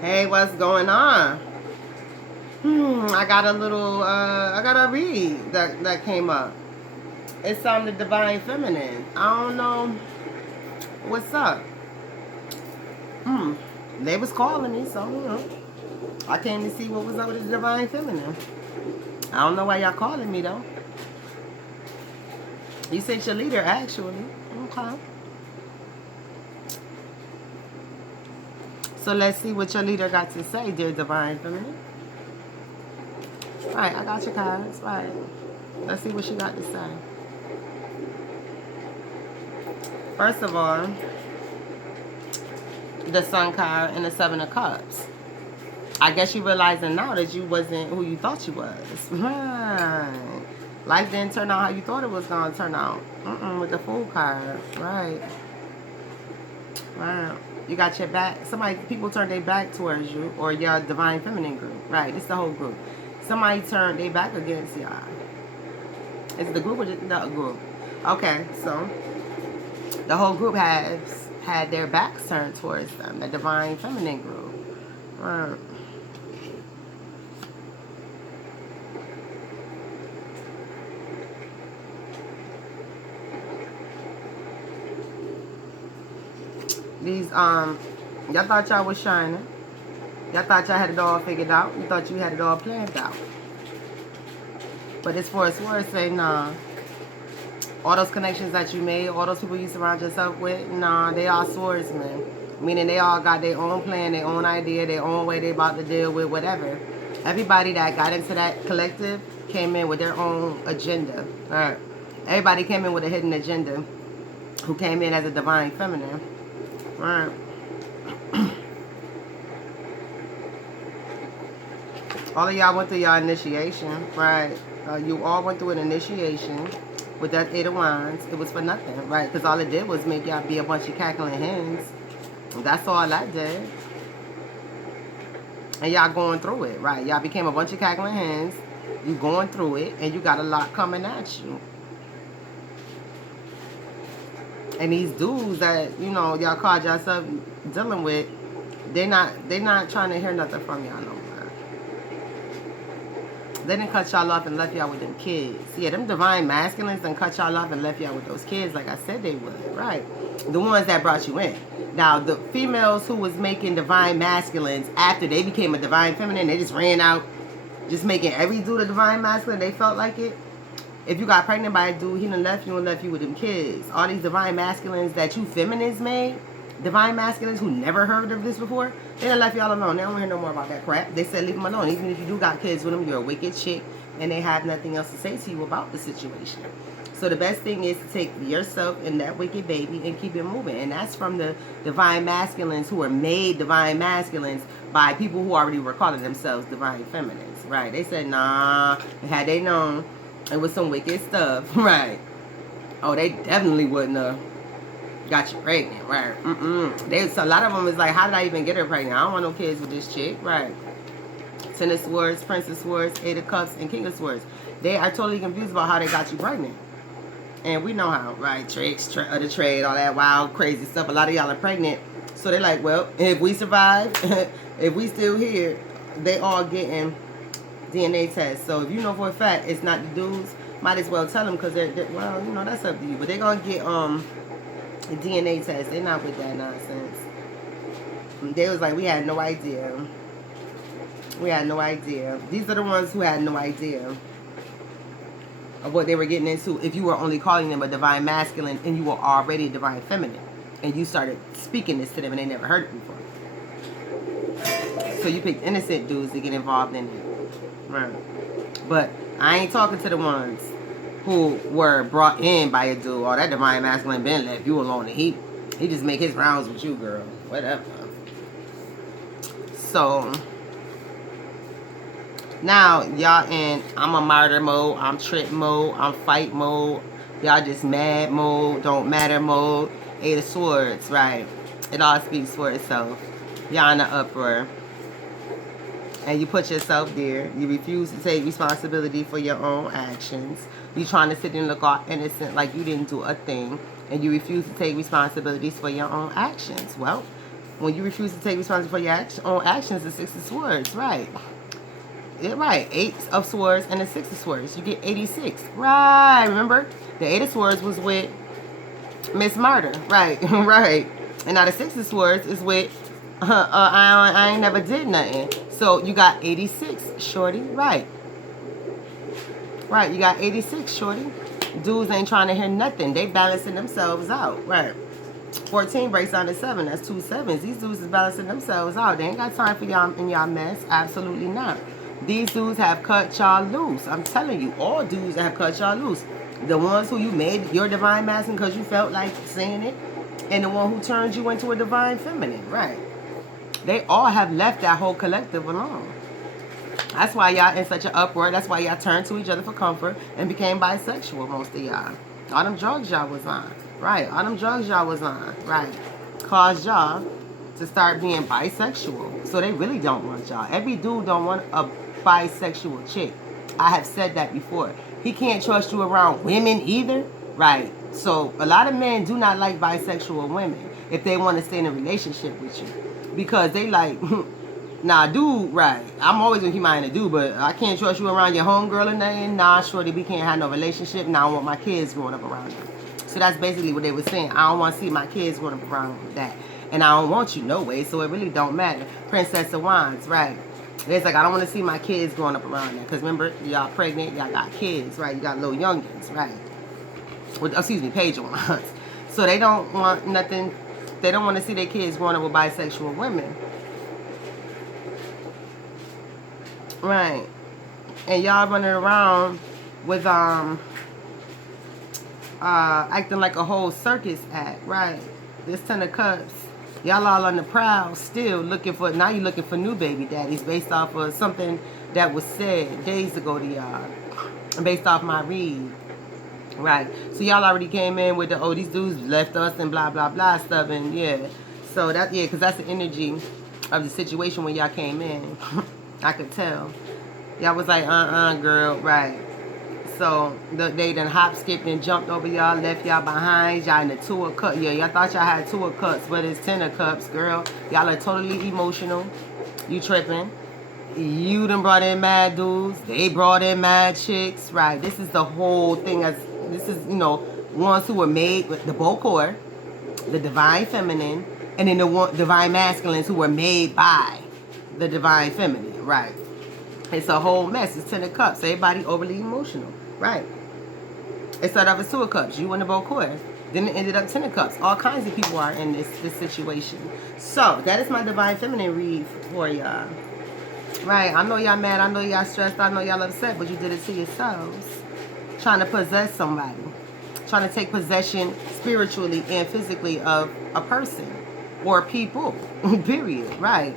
Hey, what's going on? I got a little, I got a read that came up. It's on the Divine Feminine. I don't know what's up. Hmm. They was calling me, so, I came to see what was up with the Divine Feminine. I don't know why y'all calling me, though. You sent your leader, actually. Okay. So let's see what your leader got to say, dear Divine Feminine. Right, I got your cards. Right. Let's see what she got to say. First of all, the Sun card and the Seven of Cups. I guess you realizing now that you wasn't who you thought you was. Right. Life didn't turn out how you thought it was going to turn out. With the Fool card. Right. Right. You got your back. People turned their back towards you, or your Divine Feminine group. Right. It's the whole group. Somebody turned their back against y'all. Is it the group or the group? Okay, so the whole group has had their backs turned towards them. The Divine Feminine group. Right. These y'all thought y'all was shining. Y'all thought y'all had it all figured out. You thought you had it all planned out. But it's for a sword say nah. All those connections that you made, all those people you surround yourself with, nah, they all swordsmen. Meaning they all got their own plan, their own idea, their own way they about to deal with whatever. Everybody that got into that collective came in with their own agenda. All right. Everybody came in with a hidden agenda who came in as a Divine Feminine. Right. All of y'all went through y'all initiation, right? You all went through an initiation with that Eight of Wands. It was for nothing, right? Because all it did was make y'all be a bunch of cackling hens. That's all that did. And y'all going through it, right? Y'all became a bunch of cackling hens. You going through it, and you got a lot coming at you. And these dudes that, y'all called yourself dealing with, they not trying to hear nothing from y'all no more. They didn't cut y'all off and left y'all with them kids. Yeah, them Divine Masculines done cut y'all off and left y'all with those kids like I said they would, right? The ones that brought you in. Now, the females who was making Divine Masculines after they became a Divine Feminine, they just ran out, just making every dude a Divine Masculine. They felt like it. If you got pregnant by a dude, he done left you and left you with them kids. All these Divine Masculines that you feminines made, Divine Masculines who never heard of this before, they done left y'all alone. They don't want to hear no more about that crap. They said leave them alone. Even if you do got kids with them, you're a wicked chick, and they have nothing else to say to you about the situation. So the best thing is to take yourself and that wicked baby and keep it moving. And that's from the Divine Masculines who were made Divine Masculines by people who already were calling themselves Divine Feminines, right? They said, nah, had they known it was some wicked stuff, right? Oh, they definitely wouldn't have got you pregnant, right? A lot of them is like, how did I even get her pregnant? I don't want no kids with this chick, right? Ten of Swords, Prince of Swords, Eight of Cups, and King of Swords. They are totally confused about how they got you pregnant. And we know how, right? The trade, all that wild, crazy stuff. A lot of y'all are pregnant. So they're like, well, if we survive, if we still here, they all getting DNA tests. So if you know for a fact it's not the dudes, might as well tell them because they're, well, that's up to you. But they're going to get a DNA test. They're not with that nonsense. They was like, we had no idea. We had no idea. These are the ones who had no idea of what they were getting into if you were only calling them a Divine Masculine and you were already a Divine Feminine. And you started speaking this to them and they never heard it before. So you picked innocent dudes to get involved in it. Right. But I ain't talking to the ones who were brought in by a dude. Oh, that Divine Masculine been left you alone. And he just make his rounds with you, girl. Whatever. So now y'all in I'm a martyr mode, I'm trip mode, I'm fight mode, y'all just mad mode, don't matter mode, Eight of Swords, right? It all speaks for itself. Y'all in the uproar. And you put yourself there. You refuse to take responsibility for your own actions. You trying to sit and look all innocent like you didn't do a thing. And you refuse to take responsibilities for your own actions. Well, When you refuse to take responsibility for your own actions, the Six of Swords, right? Yeah, right. Eight of Swords and the Six of Swords. You get 86. Right. Remember? The Eight of Swords was with Miss Murder. Right. Right. And now the Six of Swords is with I ain't never did nothing. So you got 86, shorty. Right. Right. You got 86, shorty. Dudes ain't trying to hear nothing. They balancing themselves out. Right. 14 breaks down to 7. That's 2 sevens. These dudes is balancing themselves out. They ain't got time for y'all in y'all mess. Absolutely not. These dudes have cut y'all loose. I'm telling you, all dudes have cut y'all loose. The ones who you made your divine masculine because you felt like saying it, and the one who turned you into a divine feminine. Right. They all have left that whole collective alone. That's why y'all in such an uproar. That's why y'all turned to each other for comfort and became bisexual, most of y'all. All them drugs y'all was on. Right. All them drugs y'all was on. Right. Caused y'all to start being bisexual. So they really don't want y'all. Every dude don't want a bisexual chick. I have said that before. He can't trust you around women either. Right. So a lot of men do not like bisexual women if they want to stay in a relationship with you. Because they like, nah, dude, right. I'm always going to keep my hand a dude, but I can't trust you around your homegirl or nothing. Nah, shorty, we can't have no relationship. Now I want my kids growing up around you. So that's basically what they were saying. I don't want to see my kids growing up around that. And I don't want you no way, so it really don't matter. Princess of Wands, right. It's like, I don't want to see my kids growing up around that. Because remember, y'all pregnant, y'all got kids, right? You got little youngins, right? Well, excuse me, Page of Wands. So they don't want nothing. They don't want to see their kids growing up with bisexual women. Right. And y'all running around with, acting like a whole circus act, right? This 10 of Cups. Y'all all on the prowl still looking for, now you're looking for new baby daddies based off of something that was said days ago to y'all. Based off my read. Right. So y'all already came in with the, oh, these dudes left us and blah, blah, blah stuff. And yeah. So that, yeah, because that's the energy of the situation when y'all came in. I could tell. Y'all was like, girl. Right. So they done hop, skipped, and jumped over y'all, left y'all behind. Y'all in the 2 of Cups. Yeah, y'all thought y'all had 2 of Cups, but it's 10 of Cups, girl. Y'all are totally emotional. You tripping. You done brought in mad dudes. They brought in mad chicks. Right. This is the whole thing. This is, you know, ones who were made with the Bokor, the divine feminine, and then the divine masculines who were made by the divine feminine. Right. It's a whole mess. It's 10 of Cups. Everybody overly emotional. Right. It started off as 2 of Cups. You and the Bokor. Then it ended up 10 of Cups. All kinds of people are in this situation. So, that is my divine feminine read for y'all. Right. I know y'all mad. I know y'all stressed. I know y'all upset. But you did it to yourselves. Trying to possess somebody. Trying to take possession spiritually and physically of a person. Or people. Period. Right.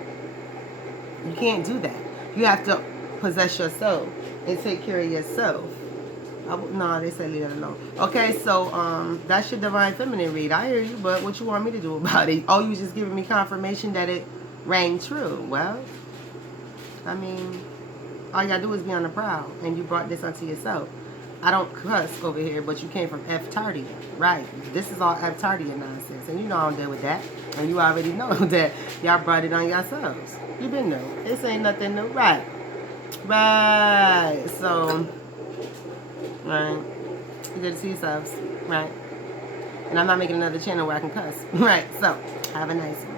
You can't do that. You have to possess yourself and take care of yourself. No, they say leave it alone. Okay, so that's your divine feminine read. I hear you, but what you want me to do about it? Oh, you just giving me confirmation that it rang true. Well, I mean, all you gotta do is be on the prowl, and you brought this onto yourself. I don't cuss over here, but you came from F Tardia, right? This is all F Tardia nonsense, and you know I don't deal with that, and you already know that y'all brought it on yourselves. You been new. This ain't nothing new, right? Right. So. Right. You good to see yourselves. Right. And I'm not making another channel where I can cuss. Right. So, have a nice one.